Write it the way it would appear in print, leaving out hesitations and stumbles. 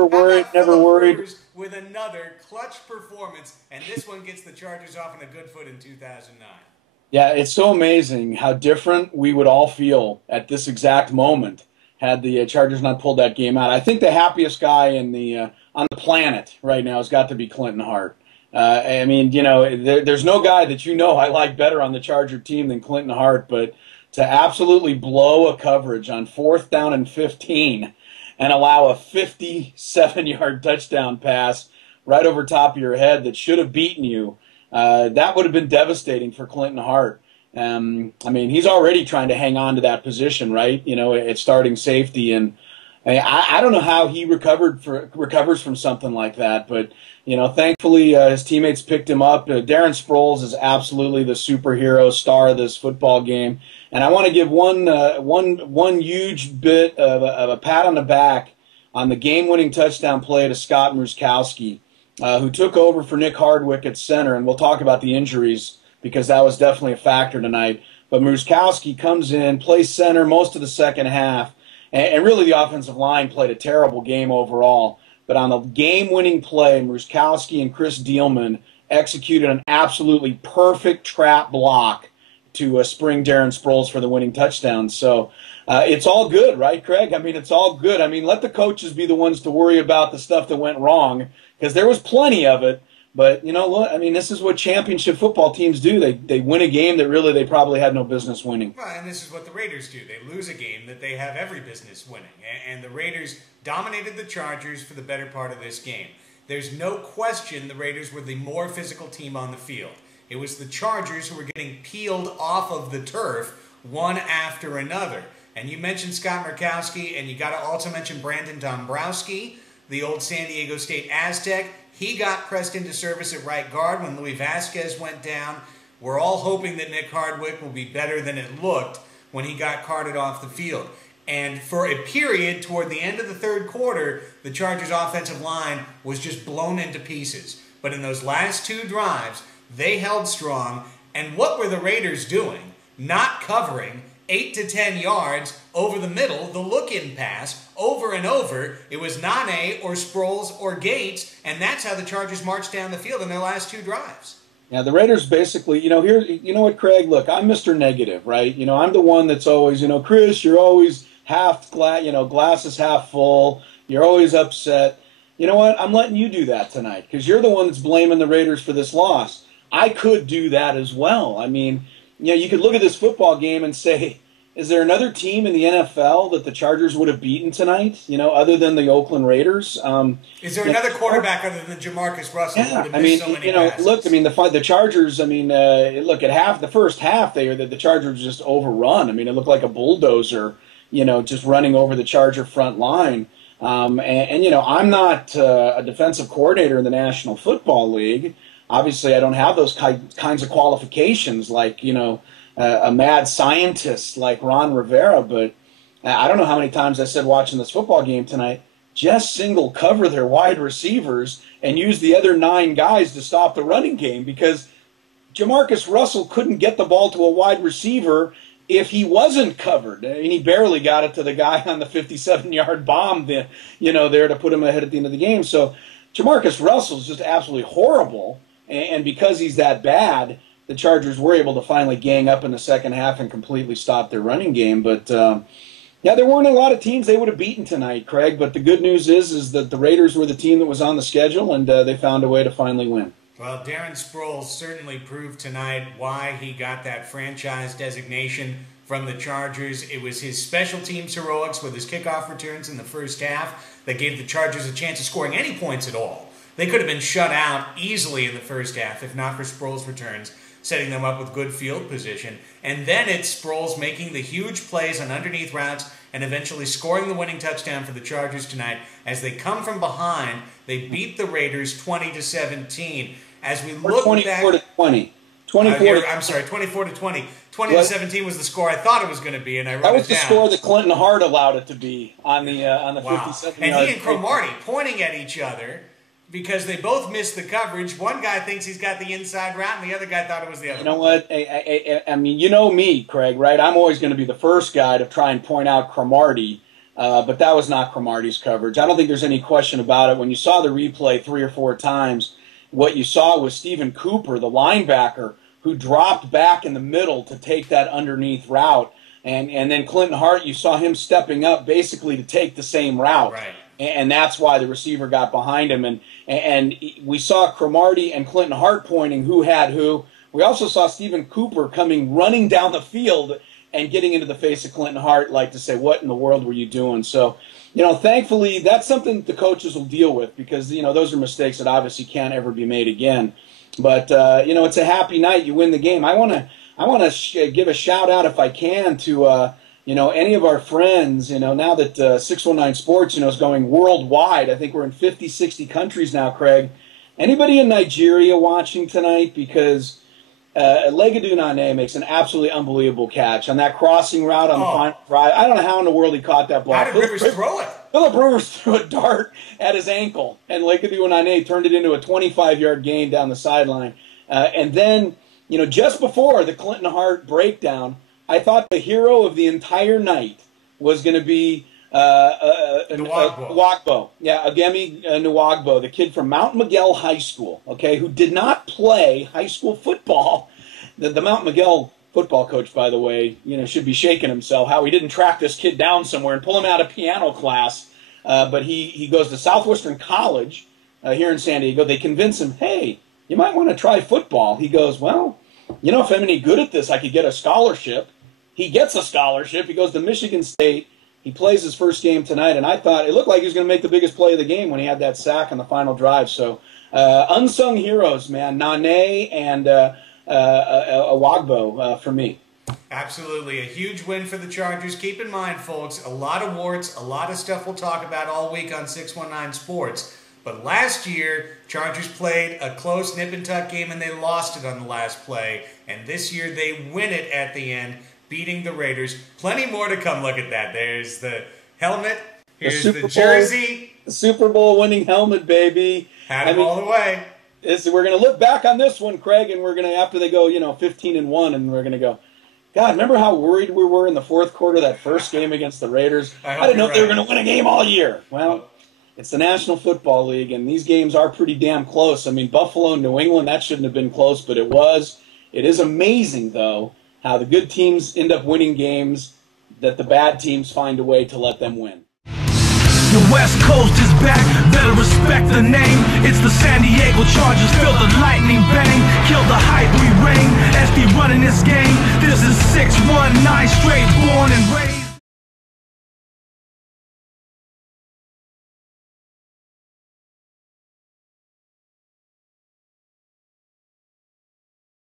Never worried, about never Phillip worried. Rivers with another clutch performance, and this one gets the Chargers off on a good foot in 2009. Yeah, it's so amazing how different we would all feel at this exact moment had the Chargers not pulled that game out. I think the happiest guy in the on the planet right now has got to be Clinton Hart. I mean, there's no guy that I like better on the Charger team than Clinton Hart, but to absolutely blow a coverage on 4th down and 15 and allow a 57-yard touchdown pass right over top of your head that should have beaten you, that would have been devastating for Clinton Hart. I mean, he's already trying to hang on to that position, right? At starting safety, and I don't know how he recovers from something like that, but thankfully his teammates picked him up. Darren Sproles is absolutely the superhero star of this football game, and I want to give one huge bit of a pat on the back on the game-winning touchdown play to Scott Muskowski, who took over for Nick Hardwick at center, and we'll talk about the injuries because that was definitely a factor tonight. But Muskowski comes in, plays center most of the second half, and really the offensive line played a terrible game overall. But on the game-winning play, Muskowski and Chris Dielman executed an absolutely perfect trap block to spring Darren Sproles for the winning touchdown. So it's all good, right, Craig? I mean, it's all good. I mean, let the coaches be the ones to worry about the stuff that went wrong, because there was plenty of it. But, look, I mean, this is what championship football teams do. They win a game that really they probably had no business winning. Well, and this is what the Raiders do. They lose a game that they have every business winning. And the Raiders dominated the Chargers for the better part of this game. There's no question the Raiders were the more physical team on the field. It was the Chargers who were getting peeled off of the turf one after another. And you mentioned Scott Muskowski, and you got to also mention Brandon Dombrowski, the old San Diego State Aztec. He got pressed into service at right guard when Louis Vasquez went down. We're all hoping that Nick Hardwick will be better than it looked when he got carted off the field. And for a period toward the end of the third quarter, the Chargers' offensive line was just blown into pieces. But in those last two drives, they held strong. And what were the Raiders doing? Not covering 8 to 10 yards over the middle, the look-in pass, over and over. It was Nane or Sproles or Gates, and that's how the Chargers marched down the field in their last two drives. Yeah, the Raiders basically, here, you know what, Craig? Look, I'm Mr. Negative, right? I'm the one that's always, Chris, you're always glass is half full. You're always upset. You know what? I'm letting you do that tonight because you're the one that's blaming the Raiders for this loss. I could do that as well. I mean, you could look at this football game and say, is there another team in the NFL that the Chargers would have beaten tonight, other than the Oakland Raiders? Is there another quarterback other than Jamarcus Russell? Yeah, I mean, look, I mean, the Chargers, I mean, look, at the first half, the Chargers were just overrun. I mean, it looked like a bulldozer, just running over the Charger front line. I'm not a defensive coordinator in the National Football League. Obviously, I don't have those kinds of qualifications like, a mad scientist like Ron Rivera, but I don't know how many times I said watching this football game tonight, just single cover their wide receivers and use the other 9 guys to stop the running game because Jamarcus Russell couldn't get the ball to a wide receiver if he wasn't covered. I mean, he barely got it to the guy on the 57-yard bomb there to put him ahead at the end of the game. So Jamarcus Russell's just absolutely horrible, and because he's that bad, the Chargers were able to finally gang up in the second half and completely stop their running game. But, there weren't a lot of teams they would have beaten tonight, Craig. But the good news is that the Raiders were the team that was on the schedule, and they found a way to finally win. Well, Darren Sproles certainly proved tonight why he got that franchise designation from the Chargers. It was his special teams heroics with his kickoff returns in the first half that gave the Chargers a chance of scoring any points at all. They could have been shut out easily in the first half if not for Sproles' returns, setting them up with good field position. And then it's Sproles making the huge plays on underneath routes and eventually scoring the winning touchdown for the Chargers tonight. As they come from behind, they beat the Raiders 20-17. As we look 24 back, to 20. 24 I'm sorry, 24-20. 20-17 was the score I thought it was going to be, and I wrote it down. That was the score that Clinton Hart allowed it to be on the 57-yard. And he and Cromartie pointing at each other because they both missed the coverage. One guy thinks he's got the inside route, and the other guy thought it was the other. You know what? I mean, you know me, Craig, right? I'm always going to be the first guy to try and point out Cromartie but that was not Cromartie's coverage. I don't think there's any question about it. When you saw the replay 3 or 4 times, what you saw was Stephen Cooper, the linebacker, who dropped back in the middle to take that underneath route. And then Clinton Hart, you saw him stepping up basically to take the same route. Right. And that's why the receiver got behind him. And we saw Cromartie and Clinton Hart pointing who had who. We also saw Stephen Cooper coming running down the field and getting into the face of Clinton Hart, like to say, what in the world were you doing? So, thankfully, that's something the coaches will deal with because, those are mistakes that obviously can't ever be made again. But, it's a happy night. You win the game. I want to give a shout-out, if I can, to, any of our friends, now that 619 Sports, is going worldwide. I think we're in 50, 60 countries now, Craig. Anybody in Nigeria watching tonight? Because Legadou Nane makes an absolutely unbelievable catch on that crossing route on the final drive. I don't know how in the world he caught that ball. How did Rivers throw it? Philip Rivers threw a dart at his ankle, and Legadou Nane turned it into a 25-yard gain down the sideline. And then, just before the Clinton Hart breakdown, I thought the hero of the entire night was going to be Nwagbo. Yeah, Agemi Nwagbo, the kid from Mount Miguel High School, okay, who did not play high school football. The Mount Miguel football coach, by the way, should be shaking himself how he didn't track this kid down somewhere and pull him out of piano class. But he goes to Southwestern College here in San Diego. They convince him, hey, you might want to try football. He goes, well, if I'm any good at this, I could get a scholarship. He gets a scholarship. He goes to Michigan State. He plays his first game tonight, and I thought it looked like he was going to make the biggest play of the game when he had that sack on the final drive. So, unsung heroes, man. Nane and Nwagbo for me. Absolutely. A huge win for the Chargers. Keep in mind, folks, a lot of warts, a lot of stuff we'll talk about all week on 619 Sports. But last year, Chargers played a close nip-and-tuck game, and they lost it on the last play. And this year, they win it at the end, beating the Raiders. Plenty more to come. Look at that. There's the helmet. Here's the jersey. The Super Bowl winning helmet, baby. Had him all the way. We're going to look back on this one, Craig, and we're going to, after they go, 15-1, and we're going to go, God, remember how worried we were in the fourth quarter, that first game against the Raiders? I didn't know they were going to win a game all year. Well, it's the National Football League, and these games are pretty damn close. I mean, Buffalo and New England, that shouldn't have been close, but it was. It is amazing, though, how the good teams end up winning games that the bad teams find a way to let them win. The West Coast is back, better respect the name. It's the San Diego Chargers, feel the lightning bang. Kill the hype, we reign, SD running this game. This is 619, straight born and raised.